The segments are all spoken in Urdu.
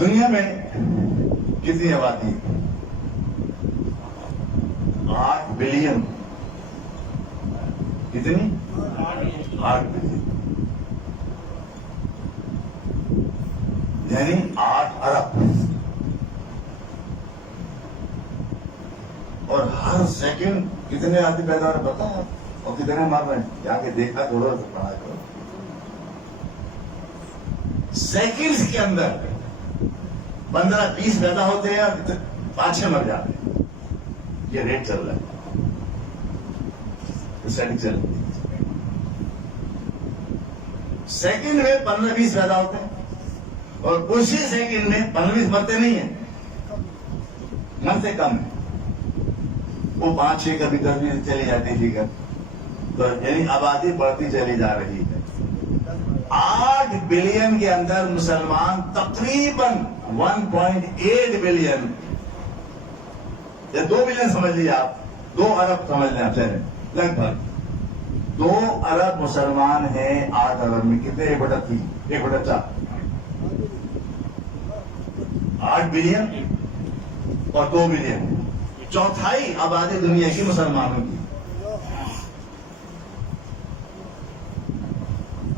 دنیا میں کتنی آبادی؟ 8 بلین. کتنی؟ 8 بلین، یعنی 8 ارب. اور ہر سیکنڈ کتنے آدمی پیدا ہو رہے پتا ہے؟ اور کتنے مار رہے ہیں؟ جا کے دیکھا تھوڑا سا پڑھا کرو. سیکنڈز کے اندر 15-20 پیدا ہوتے ہیں اور 5-6 مر جاتے ہیں. یہ ریٹ چل رہا ہے، چل رہی ہے. سیکنڈ میں 15-20 پیدا ہوتے ہیں اور اسی سیکنڈ میں 15-20 مرتے نہیں ہیں، مرتے کم ہیں. وہ 5-6 کبھی 10 بھی چلی جاتی تھی کر. تو یعنی آبادی بڑھتی چلی جا رہی ہے. 8 بلین کے اندر مسلمان تقریباً 1.8 بلین یا 2 بلین سمجھ لیجیے آپ، 2 ارب سمجھ لیں آپ، چلیں لگ بھگ 2 ارب مسلمان ہیں 8 ارب میں. کتنے؟ 1/3، 1/4. 8 بلین اور 2 بلین، چوتھائی آبادی دنیا کی مسلمانوں کی.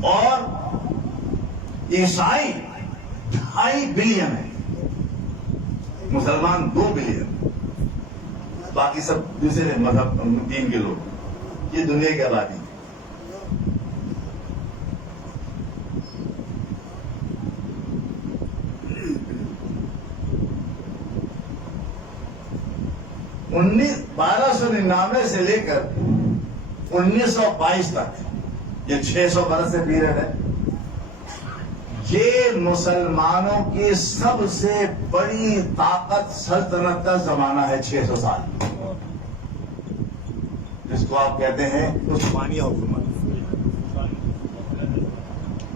اور عیسائی 2.5 بلین ہے، مسلمان 2 بلین، باقی سب دوسرے مذہب دین کے لوگ. یہ دنیا کی آبادی. ۔ 1299 سے لے کر 1922 تک، یہ 600 برس سے پیریڈ ہے. یہ مسلمانوں کی سب سے بڑی طاقت سلطنت کا زمانہ ہے. 600 سال، جس کو آپ کہتے ہیں عثمانیہ حکومت،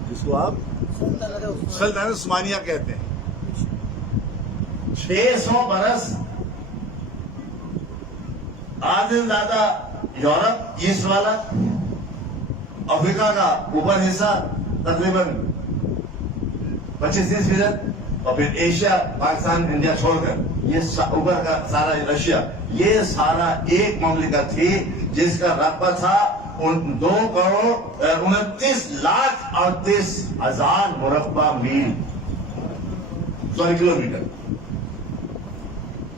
جس کو آپ سلطنت عثمانیہ کہتے ہیں. 600 برس آدھے زیادہ یورپ ایسٹ والا، افریقہ کا اوپر حصہ تقریباً 25-30%، اور پھر ایشیا، پاکستان، انڈیا چھوڑ کر یہ اوپر کا سارا رشیا، یہ سارا ایک مملکت تھی جس کا رقبہ تھا 2,29,38,000 مربع میل، کلومیٹر.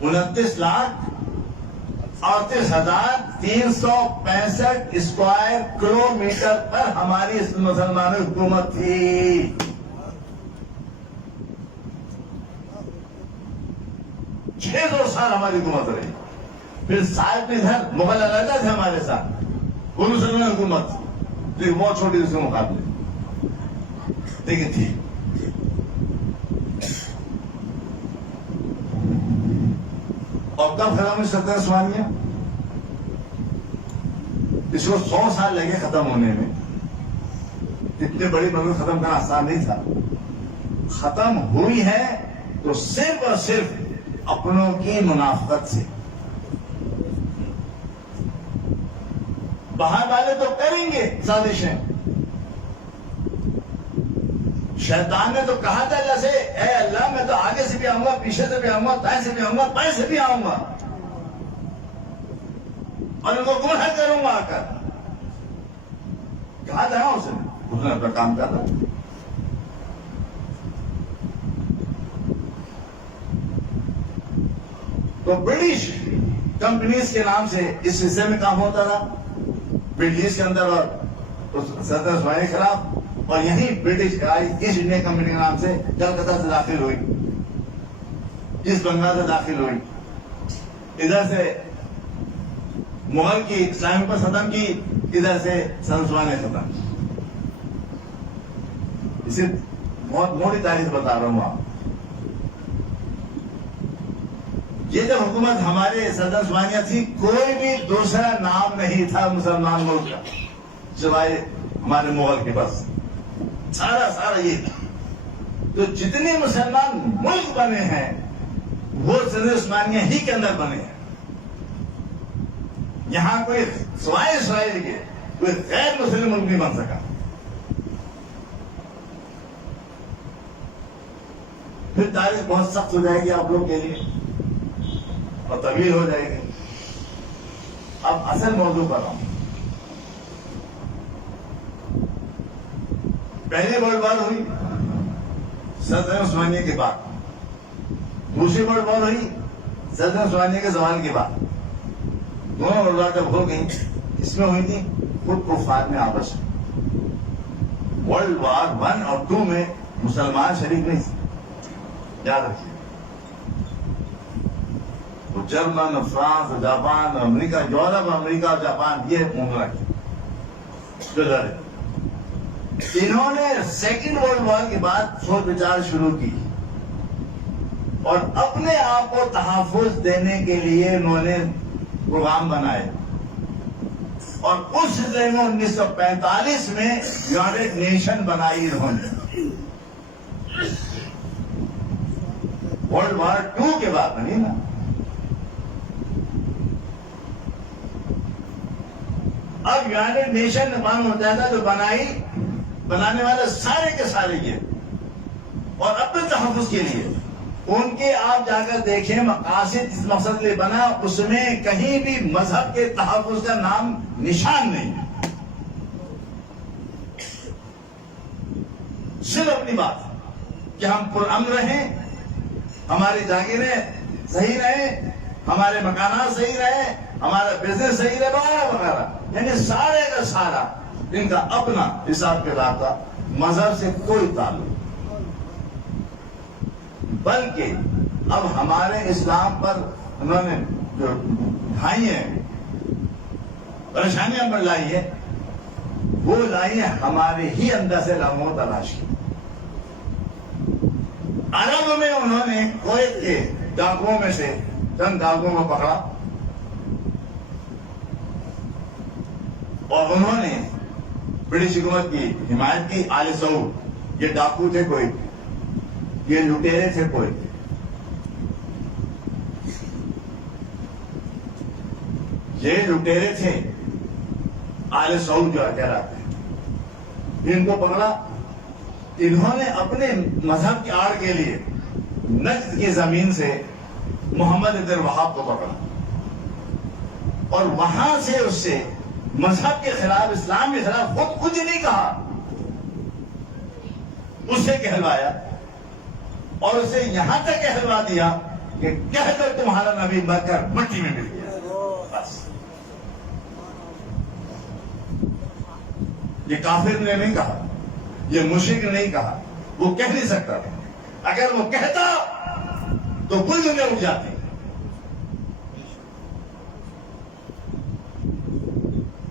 29,38,365 اسکوائر کلومیٹر پر ہماری مسلمانوں کی حکومت تھی. 600 سال ہماری حکومت رہی. پھر ساتھ میں ادھر مغل علیحدہ تھے ہمارے ساتھ، وہ مسلمان حکومت لیکن بہت چھوٹی اس کے مقابلے، لیکن تھی. اور کب ختم ہوئی سلطنت عثمانیہ؟ اس کو 100 سال لگے ختم ہونے میں. اتنے بڑی ملک ختم کرنا آسان نہیں تھا. ختم ہوئی ہے تو صرف اور صرف اپنوں کی منافقت سے. باہر والے تو کریں گے سازشیں. شیطان نے تو کہا تھا جیسے اے اللہ میں تو آگے سے بھی آؤں گا، پیچھے سے بھی آؤں گا، دائیں سے بھی آؤں گا، بائیں سے بھی آؤں گا اور ان کو گمراہ کروں گا. آ کر کہا تھا نا اس نے اپنا کام کر رہا. تو برٹش کمپنیز کے نام سے اس حصے میں کام ہوتا رہا، برٹش کے اندر، اور سلطنت عثمانیہ کے خلاف. اور یہی برٹش ایسٹ انڈیا کمپنی کے نام سے کلکتہ سے داخل ہوئی، ایسٹ بنگال سے داخل ہوئی. ادھر سے مغل کی اسلامی پر ختم کی، ادھر سے سلطنت عثمانیہ ختم. اسے بہت موٹی تاریخ بتا رہا ہوں آپ. یہ جب حکومت ہمارے سلطنت عثمانیہ تھی، کوئی بھی دوسرا نام نہیں تھا مسلمان ملک کا سوائے ہمارے مغل کے پاس. سارا یہ تھا. تو جتنے مسلمان ملک بنے ہیں وہ سلطنت عثمانیہ ہی کے اندر بنے ہیں. یہاں کوئی سوائے اسرائیل کے کوئی غیر مسلم ملک نہیں بن سکا. پھر تاریخ بہت سخت ہو جائے گی آپ لوگ کے لیے اور طویل ہو جائے گی. اب اصل موضوع پر آؤں. پہلی ورلڈ وار ہوئی سلطنت عثمانیہ کے بعد. دوسری ورلڈ وار ہوئی سلطنت عثمانیہ کے زوال کے بعد. دونوں ورلڈ وار جب ہو گئی اس میں ہوئی تھی خود کفار میں آپس میں. ورلڈ وار 1 اور 2 میں مسلمان شریک نہیں تھے, یاد رکھیے. وہ جرمن, فرانس, جاپان, امریکہ, یورپ, امریکہ اور جاپان یہ مملک جو لڑے. انہوں نے سیکنڈ ورلڈ وار کے بعد سوچ وچار شروع کی اور اپنے آپ کو تحفظ دینے کے لیے انہوں نے پروگرام بنائے. اور اس سلسلے میں 1945 میں یونائیٹڈ نیشن بنائی انہوں نے. ورلڈ وار 2 کے بعد بنی نا. اب یونائیٹڈ نیشن اقوام متحدہ جو بنانے والے سارے کے سارے یہ اور اپنے تحفظ کے لیے ان کے آپ جا کر دیکھیں مقاصد جس مقصد لیے بنا اس میں کہیں بھی مذہب کے تحفظ کا نام نشان نہیں ہے. صرف اپنی بات کہ ہم پرامن رہیں, ہماری جاگیریں صحیح رہیں, ہمارے مکانات صحیح رہیں, ہمارا بزنس صحیح رہے وغیرہ وغیرہ. یعنی سارے کا سارا ان کا اپنا حساب کتاب تھا, مذہب سے کوئی تعلق. بلکہ اب ہمارے اسلام پر انہوں نے جو ڈھائی ہیں پریشانیاں پر لائی ہے وہ لائی ہیں ہمارے ہی اندر سے لمحوں تلاش کی. عرب میں انہوں نے کویت کے ڈاکوؤں میں سے چند ڈاکوؤں کو پکڑا اور انہوں نے برٹش حکومت کی حمایت کی. آل سعود یہ ڈاکو تھے کویت, یہ لٹیرے تھے کویت. یہ لٹیرے تھے آل سعود جو کہلاتے ہیں. ان کو پکڑا, انہوں نے اپنے مذہب کی آڑ کے لیے نجد کی زمین سے محمد ابن وہاب کو پکڑا اور وہاں سے اس سے مذہب کے خلاف, اسلام کے خلاف خود کچھ نہیں کہا, اس سے کہلوایا اور اسے یہاں تک کہلوا دیا کہ کہہ کر تمہارا نبی مر کر مٹی میں مل گیا. بس یہ کافر نے نہیں کہا, یہ مشرک نے نہیں کہا, وہ کہہ نہیں سکتا تھا. اگر وہ کہتا تو کل دنیا اٹھ جاتی.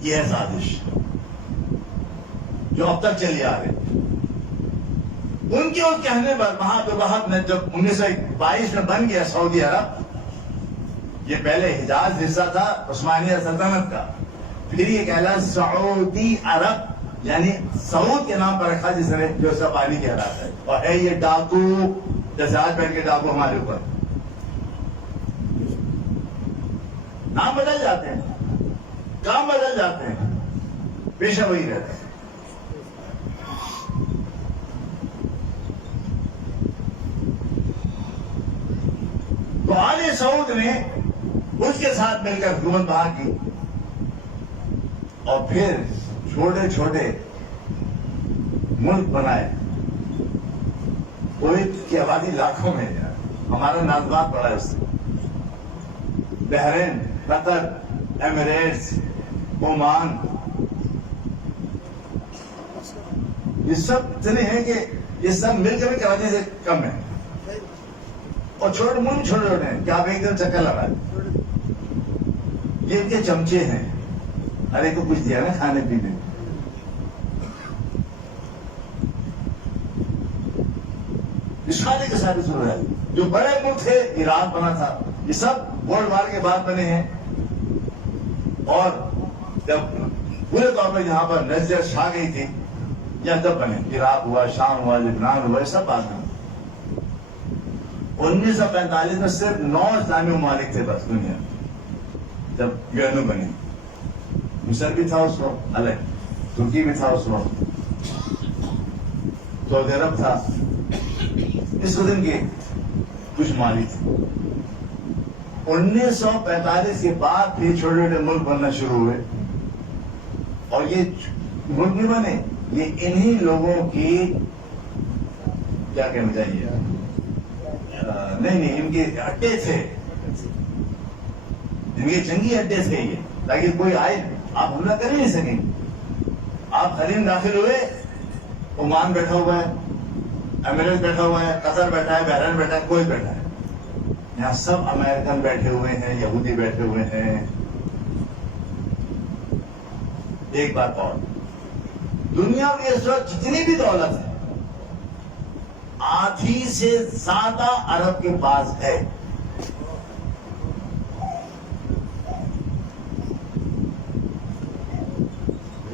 یہ ہے سازش جو اب تک چلی آ رہی. ان کے اس کہنے پر وہاں پہ وہاں جب 1922 میں بن گیا سعودی عرب, یہ پہلے حجاز حصہ تھا عثمانیہ سلطنت کا, پھر یہ کہلا سعودی عرب, یعنی سعود کے نام پر رکھا جس نے جو سب پانی کہلاتا ہے. اور ہے یہ ڈاکو جیسے آج بیٹھ کے ڈاکو ہمارے اوپر نام بدل جاتے ہیں, کام بدل جاتے ہیں, پیشہ وہی رہتا ہے. تو آل سعود نے اس کے ساتھ مل کر حکومت بہار کی اور پھر چھوٹے چھوٹے ملک بنائے. کویت کی آبادی لاکھوں میں ہے, ہمارا نازبات پڑا ہے اس سے. بحرین, قطر, ایمریٹس, عمان, یہ سب اتنے ہیں کہ یہ سب مل کر کراچی سے کم ہے. اور چھوٹے ملک چھوٹے چھوٹے ہیں کہ آپ ایک دن چکر لگائیں. یہ ان کے چمچے ہیں, ہر ایک کو کچھ دیا نا کھانے پینے. اشارے کے ساتھ سن رہا ہے. جو بڑے ملک تھے, عراق بنا تھا, یہ سب ورلڈ وار کے بعد بنے ہیں. اور جب پورے طور پر یہاں پر نزدیک چھا گئی تھی یا جب بنے, عراق ہوا, شام ہوا, لبنان ہوا, یہ سب بات میں 1945 میں صرف 9 اسلامی ممالک تھے بس دنیا جب یو این او بنی. مصر بھی تھا اس وقت الگ, ترکی بھی تھا اس وقت, سعودی عرب تھا. اس قسم کے کچھ مالک تھے. 1945 کے بعد پھر چھوٹے چھوٹے ملک بننا شروع ہوئے, اور یہ ملک نہیں بنے, یہ انہی لوگوں کی کیا کہنا چاہیے, نہیں ان کے اڈے تھے, ان کے جنگی اڈے تھے یہ, تاکہ کوئی آئے آپ حملہ کر ہی نہیں سکیں. آپ حریم داخل ہوئے, عمان بیٹھا ہوا ہے, امریکہ بیٹھا ہوا ہے, قطر بیٹھا ہے, بحرین بیٹھا ہے, کوئی بیٹھا ہے, یہاں سب امریکن بیٹھے ہوئے ہیں, یہودی بیٹھے ہوئے ہیں. ایک بات اور, دنیا میں اس وقت جتنی بھی دولت ہے آدھی سے زیادہ عرب کے پاس ہے.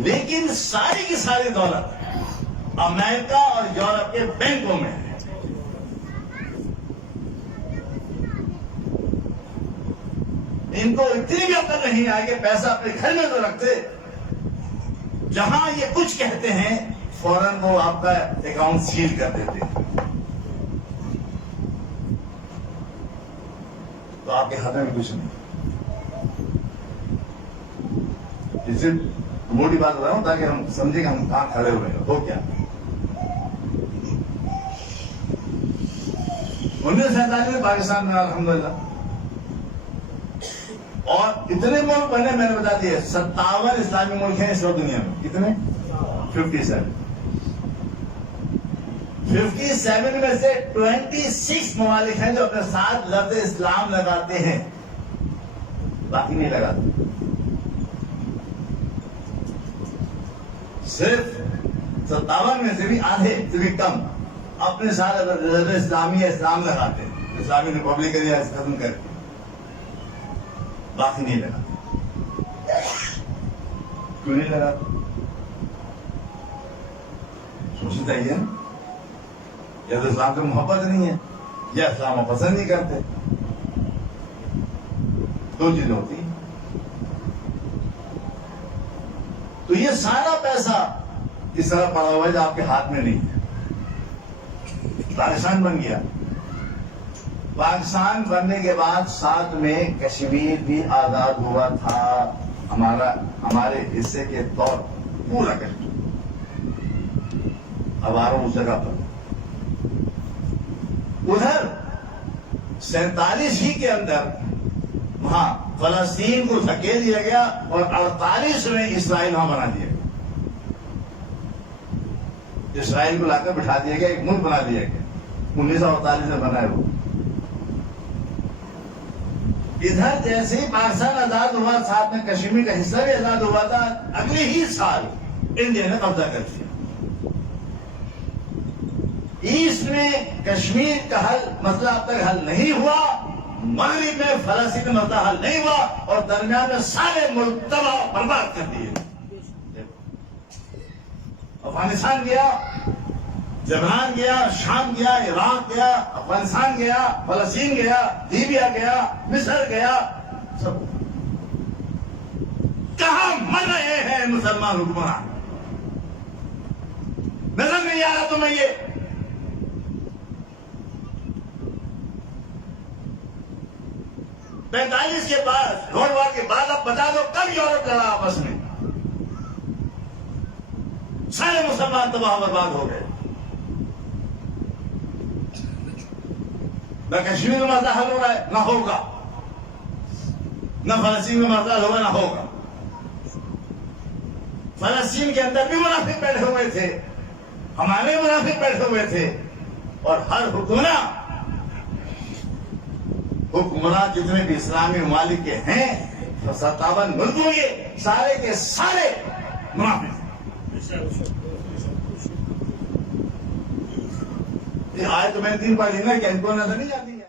لیکن ساری کی ساری دولت امریکہ اور یورپ کے بینکوں میں ہے. ان کو اتنی بھی عقل نہیں آئے کہ پیسہ اپنے گھر میں تو رکھتے, جہاں یہ کچھ کہتے ہیں فوراً وہ آپ کا اکاؤنٹ سیل کر دیتے, تو آپ کے ہاتھ میں بھی کچھ نہیں. اسے موٹی بات بتا رہا ہوں تاکہ ہم سمجھیں کہ ہم کہاں کھڑے ہوئے ہیں. ہو کیا 1947 میں پاکستان میں الحمدللہ, اور اتنے ملک بنے, میں نے بتا دیا 57 اسلامی ملک ہیں اس وقت دنیا میں. کتنے؟ 57 میں سے 26 ممالک ہیں جو اپنے ساتھ لفظ اسلام لگاتے ہیں, باقی نہیں لگاتے. صرف 57 میں سے بھی آدھے سے بھی کم اپنے ساتھ لفظ اسلامی یا اسلام لگاتے ہیں, اسلامی ریپبلک یا ختم کر کے, باقی نہیں لگاتے. کیوں نہیں لگاتے؟ سوچنا چاہیے نا, یا تو اسلام سے محبت نہیں ہے یا اسلام کو پسند نہیں کرتے, دو چیزیں ہوتی ہیں. تو یہ سارا پیسہ اس طرح پڑا ہوا ہے جو آپ کے ہاتھ میں نہیں ہے. پاکستان بن گیا, پاکستان بننے کے بعد ساتھ میں کشمیر بھی آزاد ہوا تھا, ہمارے حصے کے طور پورا کشمیر. اب آ رہا ہوں اس جگہ پر, ادھر 47 ہی کے اندر وہاں فلسطین کو دھکیل دیا گیا اور 48 میں اسرائیل وہاں بنا دیا گیا. اسرائیل کو لا کر بٹھا دیا گیا, ایک ملک بنا دیا گیا. 1948 میں بنا ہے وہ. ادھر جیسے ہی پاکستان آزاد ہوا, ساتھ میں کشمیر کا حصہ بھی آزاد ہوا تھا, اگلے ہی سال انڈیا نے قبضہ کر دیا. ایسٹ میں کشمیر کا مسئلہ اب تک حل نہیں ہوا, مغرب میں فلسطین کا مسئلہ حل نہیں ہوا, اور درمیان میں سارے ملک تباہ برباد کر دیے. افغانستان گیا, لبنان گیا, شام گیا, عراق گیا, افغانستان گیا, فلسطین گیا, لیبیا گیا, مصر گیا, سب کہاں مر رہے ہیں مسلمان حکمران. نظر نہیں آ رہا تمہیں یہ؟ پینتالیس کے بعد, کولڈ وار کے بعد, اب بتا دو کب یورپ لڑا آپس میں؟ سارے مسلمان تباہ برباد ہو گئے. نہ کشمیر کا مسئلہ حل ہو رہا ہے, نہ ہوگا, نہ فلسطین کا مسئلہ ہوگا, نہ ہوگا. فلسطین کے اندر بھی منافق بیٹھے ہوئے تھے, ہمارے منافق بیٹھے ہوئے تھے, اور ہر حکمراں جتنے بھی اسلامی ممالک کے ہیں 57 ملکوں کے سارے منافق. آئے تو میں 3 پڑھی نا کہ ان کو نظر نہیں جاتی ہے.